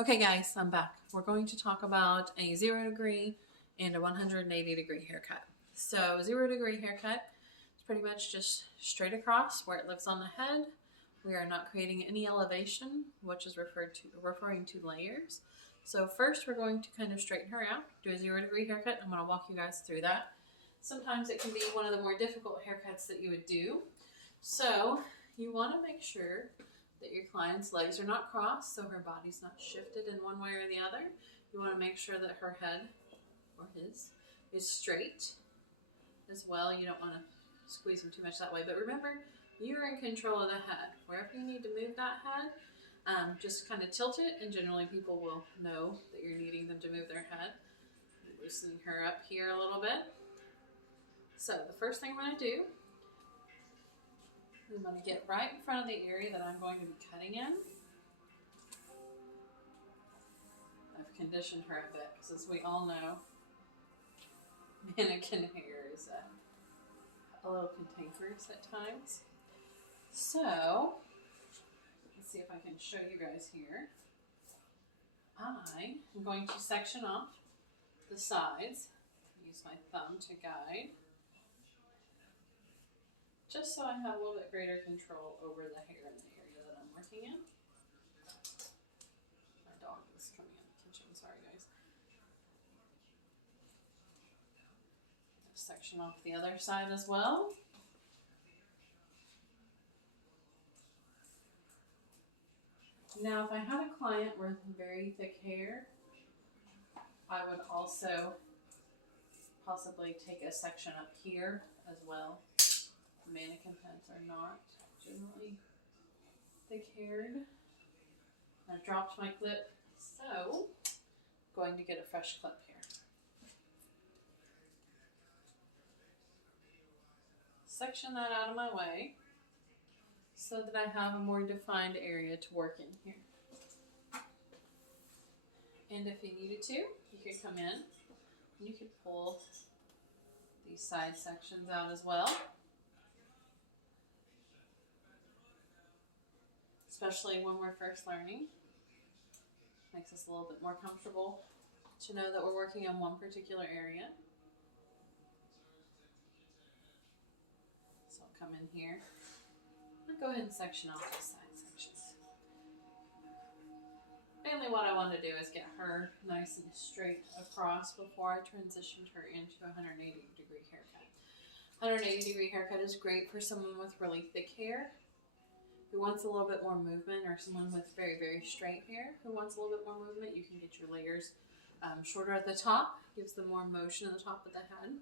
Okay guys, I'm back. We're going to talk about a 0 degree and a 180 degree haircut. So 0 degree haircut is pretty much just straight across where it lives on the head. We are not creating any elevation, which is referring to layers. So first we're going to kind of straighten her out, do a 0 degree haircut. I'm going to walk you guys through that. Sometimes it can be one of the more difficult haircuts that you would do. So you want to make sure that your client's legs are not crossed, so her body's not shifted in one way or the other. You want to make sure that her head, or his, is straight as well. You don't want to squeeze him too much that way. But remember, you're in control of the head. Wherever you need to move that head, just kind of tilt it, and generally people will know that you're needing them to move their head. Loosening her up here a little bit. So the first thing I'm going to do, I'm going to get right in front of the area that I'm going to be cutting in. I've conditioned her a bit because, as we all know, mannequin hair is a little cantankerous at times. So, let's see if I can show you guys here. I am going to section off the sides. Use my thumb to guide, just so I have a little bit greater control over the hair in the area that I'm working in. My dog is coming in the kitchen, sorry guys. Section off the other side as well. Now, if I had a client with very thick hair, I would also possibly take a section up here as well. Mannequin heads are not generally thick-haired. I dropped my clip, so I'm going to get a fresh clip here. Section that out of my way so that I have a more defined area to work in here. And if you needed to, you could come in and you could pull these side sections out as well. Especially when we're first learning. Makes us a little bit more comfortable to know that we're working on one particular area. So I'll come in here and go ahead and section off the side sections. Mainly what I want to do is get her nice and straight across before I transitioned her into a 180 degree haircut. 180 degree haircut is great for someone with really thick hair who wants a little bit more movement, or someone with very, very straight hair who wants a little bit more movement. You can get your layers shorter at the top, gives them more motion at the top of the head.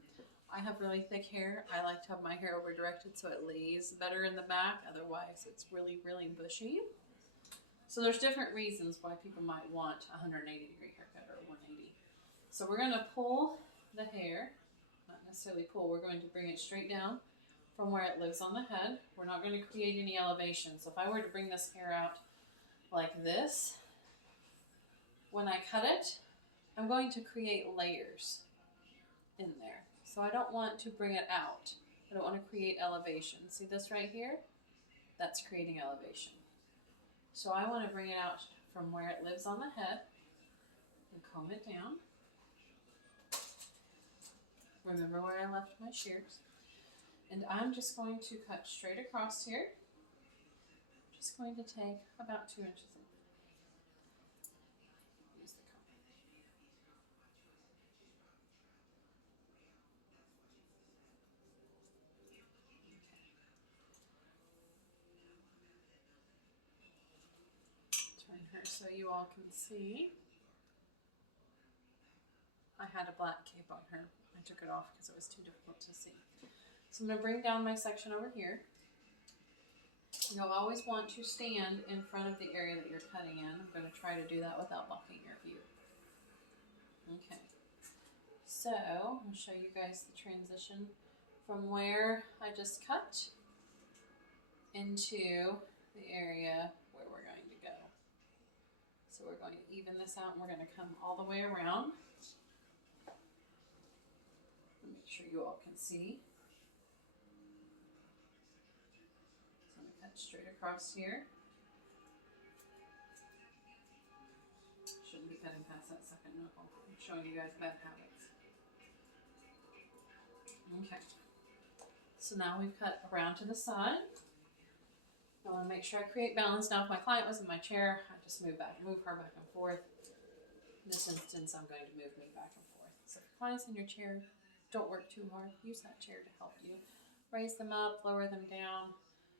I have really thick hair. I like to have my hair over directed so it lays better in the back. Otherwise, it's really, really bushy. So there's different reasons why people might want a 180 degree haircut or 180. So we're going to pull the hair, not necessarily pull, we're going to bring it straight down from where it lives on the head. We're not going to create any elevation. So if I were to bring this hair out like this, when I cut it, I'm going to create layers in there. So I don't want to bring it out. I don't want to create elevation. See this right here? That's creating elevation. So I want to bring it out from where it lives on the head and comb it down. Remember where I left my shears. And I'm just going to cut straight across here. Just going to take about 2 inches off. Use the comb. Turn her so you all can see. I had a black cape on her. I took it off because it was too difficult to see. So I'm going to bring down my section over here. You'll always want to stand in front of the area that you're cutting in. I'm going to try to do that without blocking your view. Okay. So I'll show you guys the transition from where I just cut into the area where we're going to go. So we're going to even this out and we're going to come all the way around. Make sure you all can see. So I'm going to cut straight across here. cutting past that second knuckle. I'm showing you guys bad habits. Okay. So now we've cut around to the side. I want to make sure I create balance. Now if my client was in my chair, I just move her back and forth. In this instance, I'm going to move me back and forth. So if your client's in your chair, don't work too hard. Use that chair to help you. Raise them up, lower them down.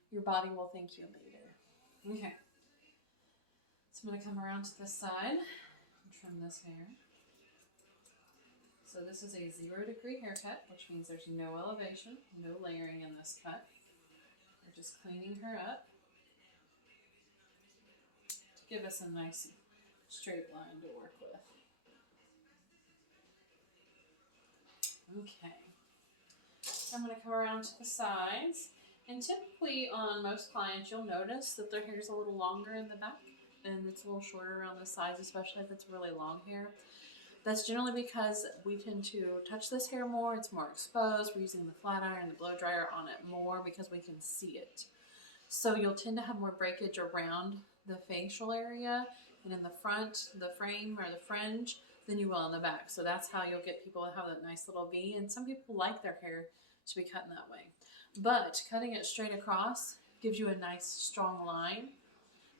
Your body will thank you later. Okay. So I'm going to come around to this side and trim this hair. So this is a 0-degree haircut, which means there's no elevation, no layering in this cut. We're just cleaning her up to give us a nice straight line to work with. Okay. So I'm going to come around to the sides. And typically on most clients, you'll notice that their hair is a little longer in the back and it's a little shorter around the sides, especially if it's really long hair. That's generally because we tend to touch this hair more. It's more exposed. We're using the flat iron, the blow dryer on it more because we can see it. So you'll tend to have more breakage around the facial area and in the front, the frame or the fringe, than you will in the back. So that's how you'll get people to have that nice little V. And some people like their hair to be cut in that way. But cutting it straight across gives you a nice strong line.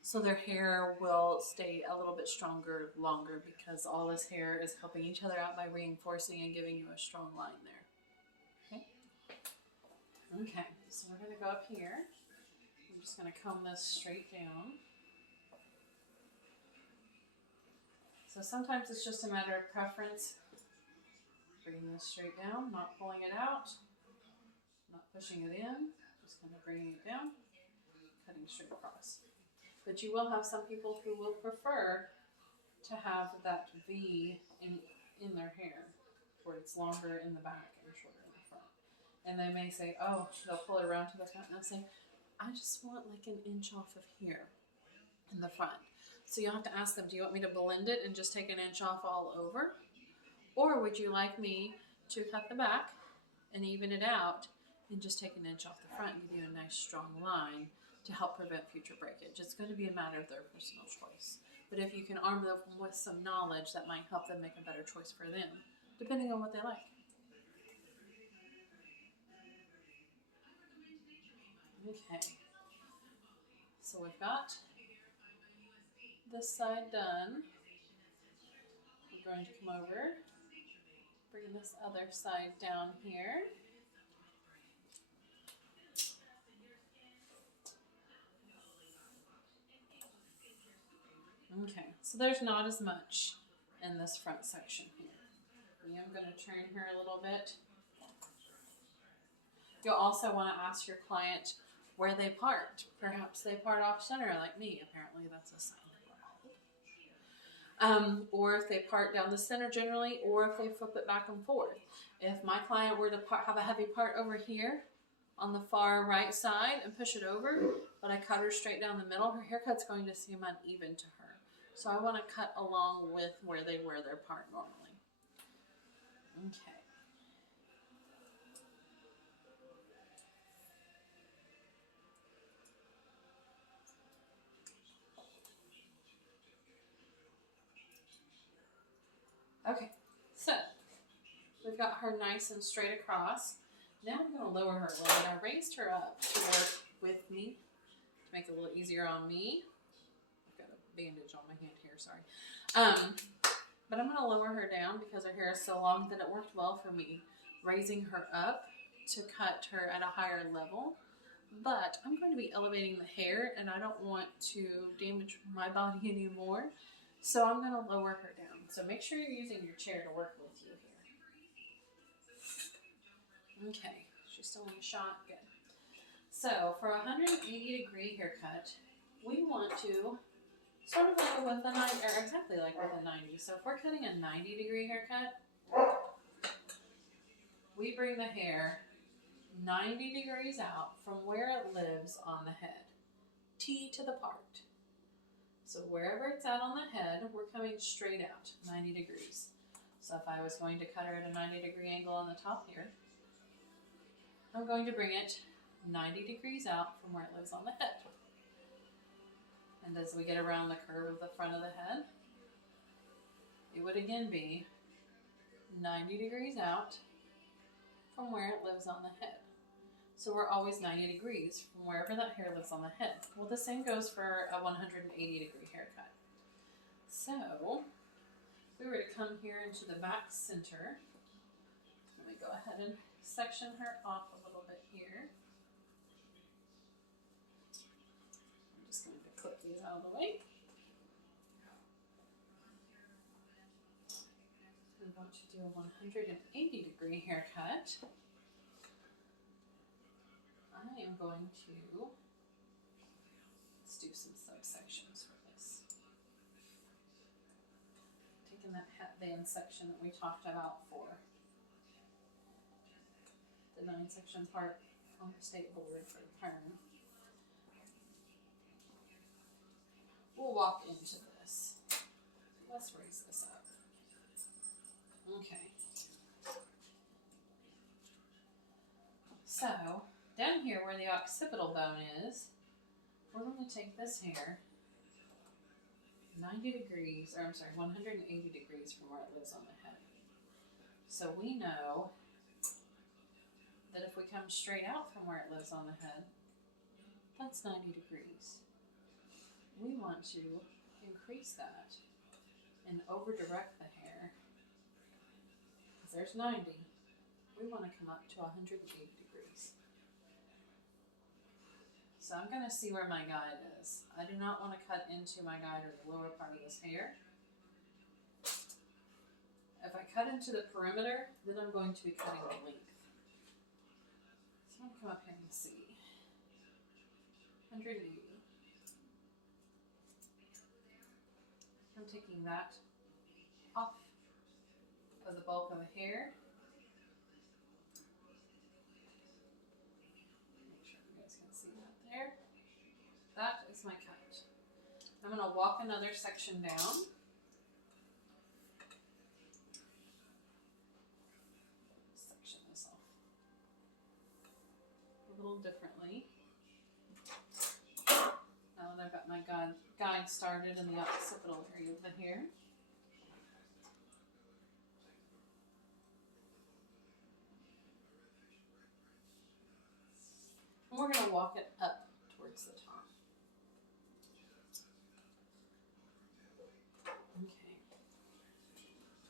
So their hair will stay a little bit stronger longer because all this hair is helping each other out by reinforcing and giving you a strong line there. Okay. Okay, so we're going to go up here. I'm just going to comb this straight down. So sometimes it's just a matter of preference. Bringing this straight down, not pulling it out, not pushing it in, just kind of bringing it down, cutting straight across. But you will have some people who will prefer to have that V in their hair, where it's longer in the back and shorter in the front. And they may say, oh, they'll pull it around to the front, and they'll say, I just want like an inch off of here in the front. So you'll have to ask them, do you want me to blend it and just take an inch off all over? Or would you like me to cut the back and even it out and just take an inch off the front and give you a nice strong line to help prevent future breakage? It's going to be a matter of their personal choice. But if you can arm them with some knowledge, that might help them make a better choice for them, depending on what they like. Okay. So we've got this side done. We're going to come over, bring this other side down here. Okay, so there's not as much in this front section here. I am going to turn her a little bit. You'll also want to ask your client where they part. Perhaps they part off center like me. Apparently that's a sign that we're old. Or if they part down the center generally, or if they flip it back and forth. If my client were to have a heavy part over here on the far right side and push it over, but I cut her straight down the middle, her haircut's going to seem uneven to her. So I want to cut along with where they wear their part normally. Okay. Okay, so we've got her nice and straight across. Now I'm going to lower her a little bit. I raised her up to work with me to make it a little easier on me. I've got a bandage on my hand here, sorry. But I'm going to lower her down because her hair is so long that it worked well for me raising her up to cut her at a higher level. But I'm going to be elevating the hair and I don't want to damage my body anymore. So I'm going to lower her down. So make sure you're using your chair to work with you here. Okay, she's still in the shot. Good. So for a 180-degree haircut, we want to sort of like with a 90, or exactly like with a 90. So if we're cutting a 90-degree haircut, we bring the hair 90 degrees out from where it lives on the head. T to the part. So wherever it's at on the head, we're coming straight out, 90 degrees. So if I was going to cut her at a 90-degree angle on the top here, I'm going to bring it 90 degrees out from where it lives on the head. And as we get around the curve of the front of the head, it would again be 90 degrees out from where it lives on the head. So we're always 90 degrees from wherever that hair lives on the head. Well, the same goes for a 180 degree haircut. So if we were to come here into the back center, let me go ahead and section her off a little bit here. I'm just going to clip these out of the way. We want to do a 180 degree haircut. I am going to, let's do some subsections for this. Taking that hatband section that we talked about for the 9-section part on the state board for the perm. We'll walk into this. Let's raise this up. Okay. So, down here where the occipital bone is, we're going to take this hair 90 degrees, or I'm sorry, 180 degrees from where it lives on the head. So we know that if we come straight out from where it lives on the head, that's 90 degrees. We want to increase that and over direct the hair. Because there's 90. We want to come up to 180 degrees. So I'm going to see where my guide is. I do not want to cut into my guide or the lower part of this hair. If I cut into the perimeter, then I'm going to be cutting the length. So I'm going to come up here and see. 180. I'm taking that off of the bulk of the hair. Make sure you guys can see that there. That is my cut. I'm going to walk another section down. Section this off a little differently. Now that I've got my guide started in the occipital area of the hair. And we're going to walk it up towards the top. Okay.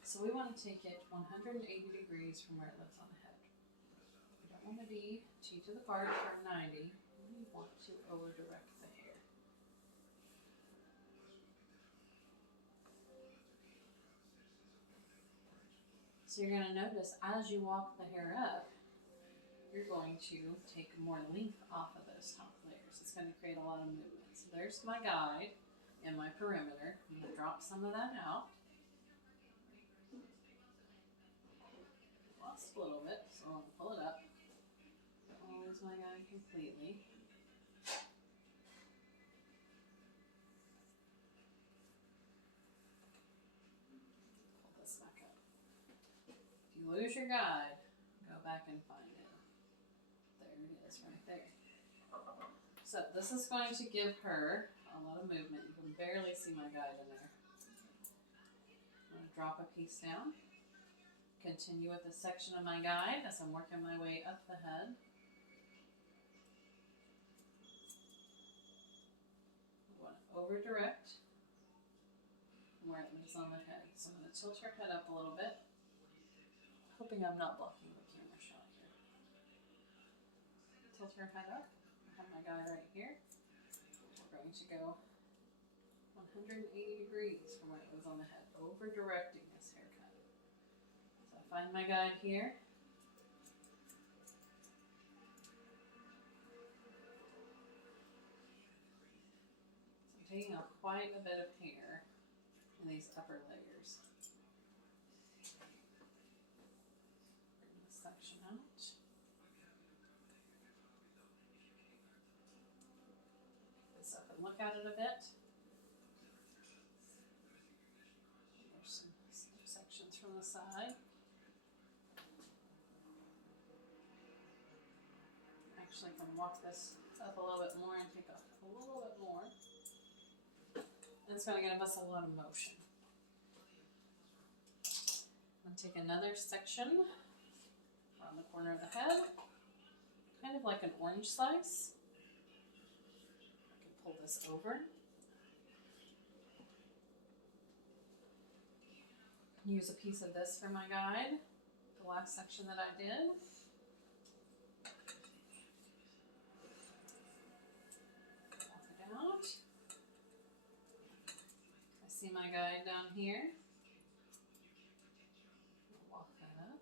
So we want to take it 180 degrees from where it lives on the head. We don't want to be T to the part for 90. We want to over direct the hair. So you're going to notice as you walk the hair up, you're going to take more length off of those top layers. It's going to create a lot of movement. So there's my guide and my perimeter. I'm going to drop some of that out. Lost a little bit, so I'm going to pull it up. Don't lose my guide completely. Pull this back up. If you lose your guide, go back and find it. There it is, right there. So this is going to give her a lot of movement. You can barely see my guide in there. I'm going to drop a piece down. Continue with the section of my guide as I'm working my way up the head. I want to over direct where it lives on the head. So I'm going to tilt her head up a little bit. Hoping I'm not blocking the camera shot here. Tilt her head up. I have my guide right here. We're going to go 180 degrees from where it was on the head, over directing this haircut. So I find my guide here. So I'm taking off quite a bit of hair in these upper layers. Section out. Pick this up and look at it a bit. There's some sections from the side. Actually, I can walk this up a little bit more and take off a little bit more. And it's going to give us a lot of motion. I'm gonna take another section around the corner of the head, kind of like an orange slice. I can pull this over. Use a piece of this for my guide, the last section that I did. Walk it out. I see my guide down here. Walk that up.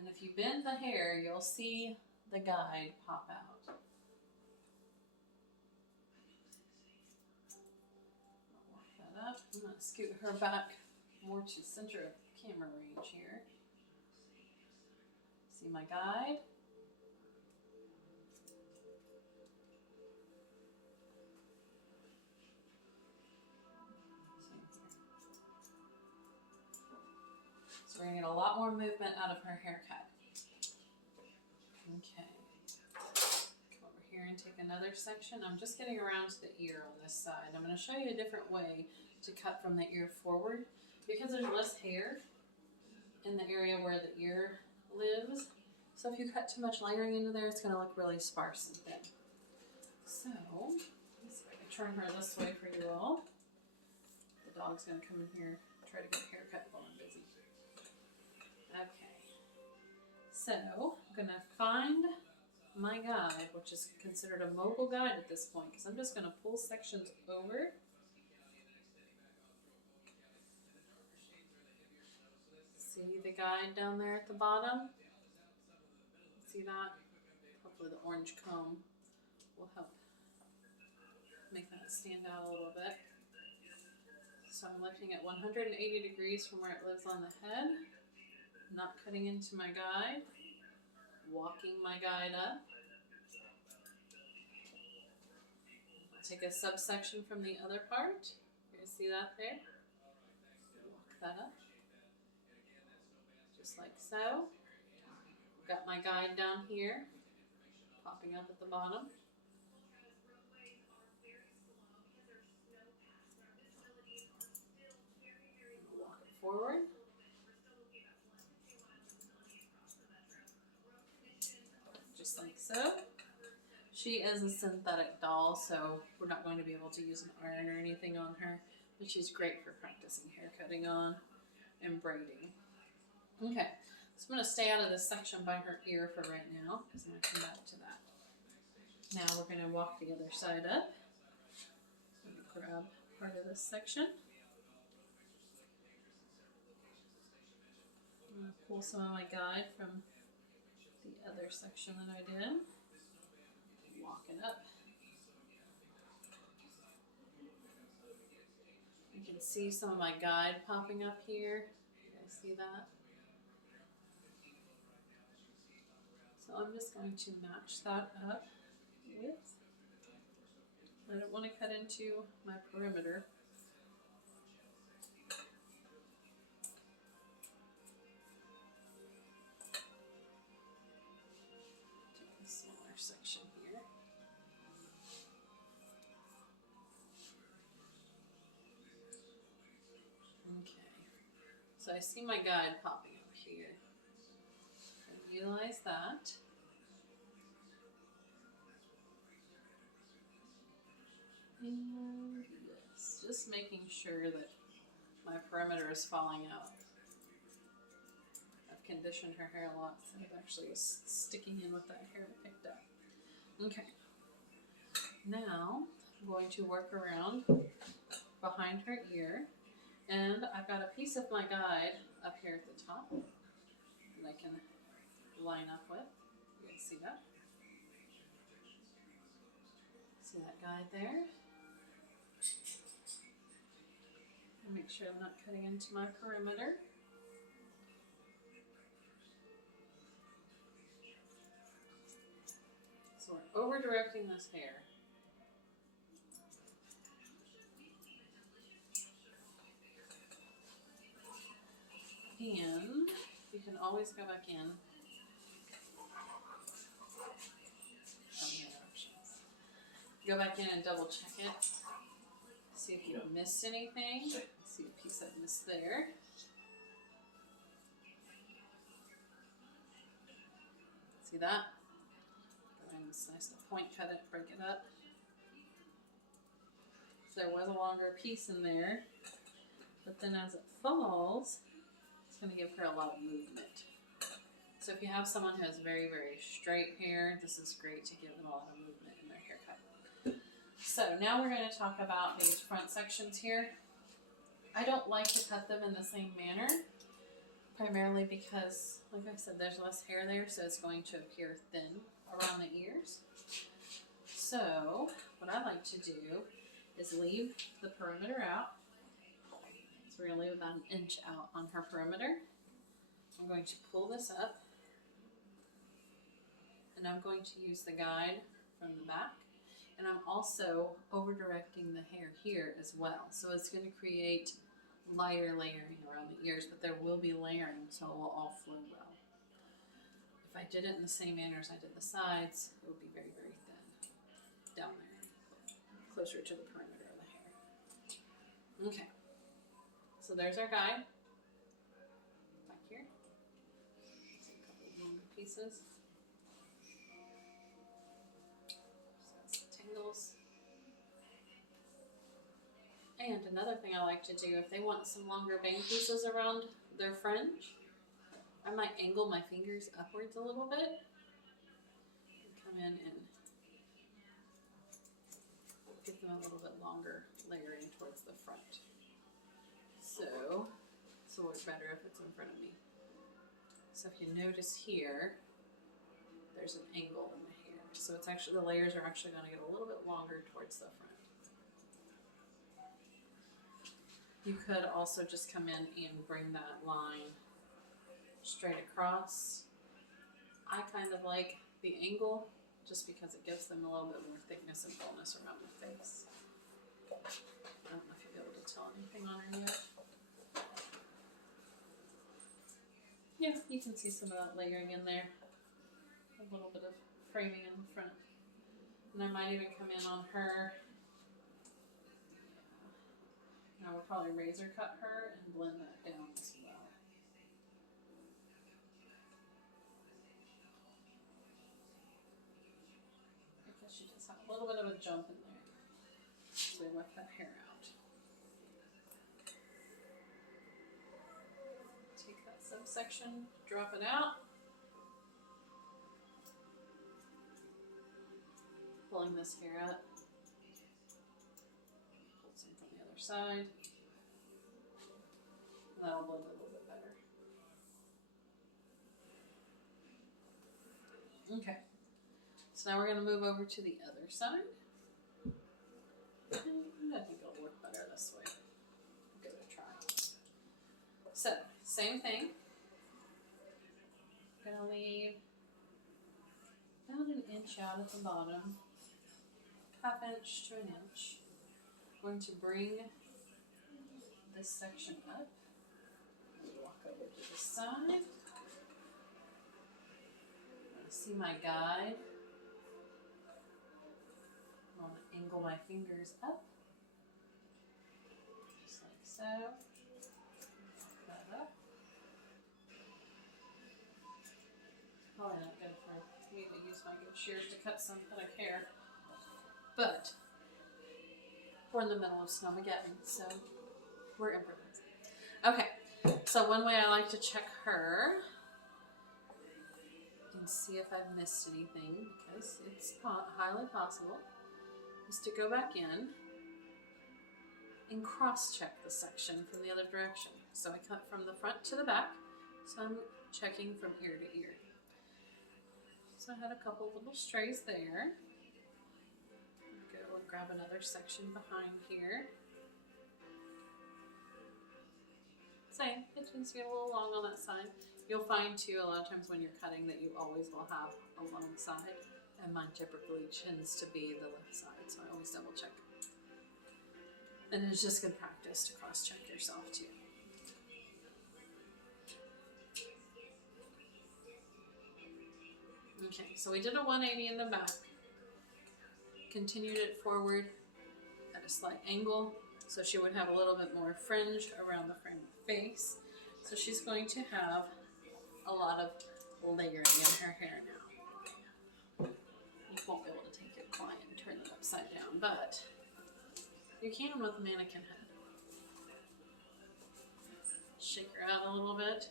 And if you bend the hair, you'll see the guide pop out. Up. I'm going to scoot her back more to center of camera range here. See my guide? So we're going to get a lot more movement out of her haircut. Okay. Come over here and take another section. I'm just getting around to the ear on this side. I'm going to show you a different way to cut from the ear forward because there's less hair in the area where the ear lives. So if you cut too much layering into there, it's going to look really sparse and thin. So let's turn her this way for you all. The dog's going to come in here, try to get a haircut while I'm busy. Okay. So I'm going to find my guide, which is considered a mobile guide at this point, because I'm just going to pull sections over. See the guide down there at the bottom? See that? Hopefully the orange comb will help make that stand out a little bit. So I'm lifting it 180 degrees from where it lives on the head, not cutting into my guide, walking my guide up. I'll take a subsection from the other part. You guys see that there? Walk that up. Just like so. Got my guide down here, popping up at the bottom. Walk it forward. Just like so. She is a synthetic doll, so we're not going to be able to use an iron or anything on her, but she's great for practicing hair cutting on and braiding. Okay, so I'm going to stay out of this section by her ear for right now, because I'm going to come back to that. Now we're going to walk the other side up. Let me grab part of this section. I'm going to pull some of my guide from the other section that I did. Walk it up. You can see some of my guide popping up here. You guys see that? So I'm just going to match that up with, I don't want to cut into my perimeter. Take a smaller section here. Okay, so I see my guide popping up here. Utilize that. And yes, just making sure that my perimeter is falling out. I've conditioned her hair a lot, so it actually was sticking in with that hair I picked up. Okay. Now I'm going to work around behind her ear, and I've got a piece of my guide up here at the top that I can line up with. You guys see that? See that guide there? And make sure I'm not cutting into my perimeter. So we're over directing this hair. And you can always go back in. Go back in and double check it. See if you missed anything. See a piece I missed there. See that? It's nice to point cut it, break it up. So there was a longer piece in there, but then as it falls, it's going to give her a lot of movement. So if you have someone who has very, very straight hair, this is great to give them a lot of movement in their haircut. So now we're going to talk about these front sections here. I don't like to cut them in the same manner, primarily because, like I said, there's less hair there, so it's going to appear thin around the ears. So what I like to do is leave the perimeter out. So we're going to leave about 1 inch out on her perimeter. I'm going to pull this up, and I'm going to use the guide from the back. And I'm also over directing the hair here as well. So it's going to create lighter layering around the ears, but there will be layering, so it will all flow well. If I did it in the same manner as I did the sides, it would be very, very thin down there, closer to the perimeter of the hair. Okay, so there's our guide. Back here, see a couple of longer pieces. And another thing I like to do, if they want some longer bang pieces around their fringe, I might angle my fingers upwards a little bit and come in and give them a little bit longer layering towards the front. So this will work better if it's in front of me. So if you notice here, there's an angle in the hair. So it's actually, the layers are actually going to get a little bit longer towards the front. You could also just come in and bring that line straight across. I kind of like the angle just because it gives them a little bit more thickness and fullness around the face. I don't know if you'll be able to tell anything on her yet. Yeah, you can see some of that layering in there. A little bit of framing in the front. And I might even come in on her. I would probably razor cut her and blend that down as well. Because she does have a little bit of a jump in there. So we left that hair out. Take that subsection, drop it out. Pulling this hair up. Pull some from the other side. That'll blend a little bit better. Okay, so now we're going to move over to the other side. And I think it'll work better this way. Give it a try. So, same thing. Going to leave about 1 inch out at the bottom, 1/2 inch to 1 inch. I'm going to bring this section up. Walk over to the side. See my guide. I want to angle my fingers up, just like so. That up. Probably not good for me to use my good shears to cut some kind of hair, but we're in the middle of Snowmageddon, so we're improvising. Okay, so one way I like to check her and see if I've missed anything, because it's highly possible, is to go back in and cross-check the section from the other direction. So I cut from the front to the back, so I'm checking from ear to ear. So I had a couple little strays there. Go and grab another section behind here. Same, it tends to get a little long on that side. You'll find too, a lot of times when you're cutting, that you always will have a long side, and mine typically tends to be the left side, so I always double check. And it's just good practice to cross check yourself too. Okay, so we did a 180 in the back, continued it forward at a slight angle, So she would have a little bit more fringe around the frame of the face. So she's going to have a lot of layering in her hair now. You won't be able to take your client and turn it upside down, but you can with a mannequin head. Shake her out a little bit.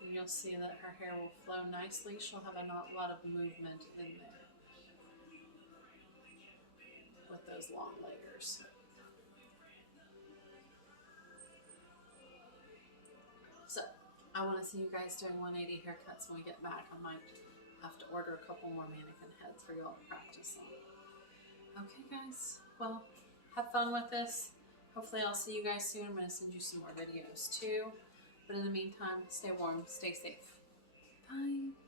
And you'll see that her hair will flow nicely. She'll have a lot of movement in there with those long layers. So I want to see you guys doing 180 haircuts when we get back. I might have to order a couple more mannequin heads for y'all to practice on. Okay guys, well, have fun with this. Hopefully I'll see you guys soon. I'm going to send you some more videos too. But in the meantime, stay warm, stay safe. Bye.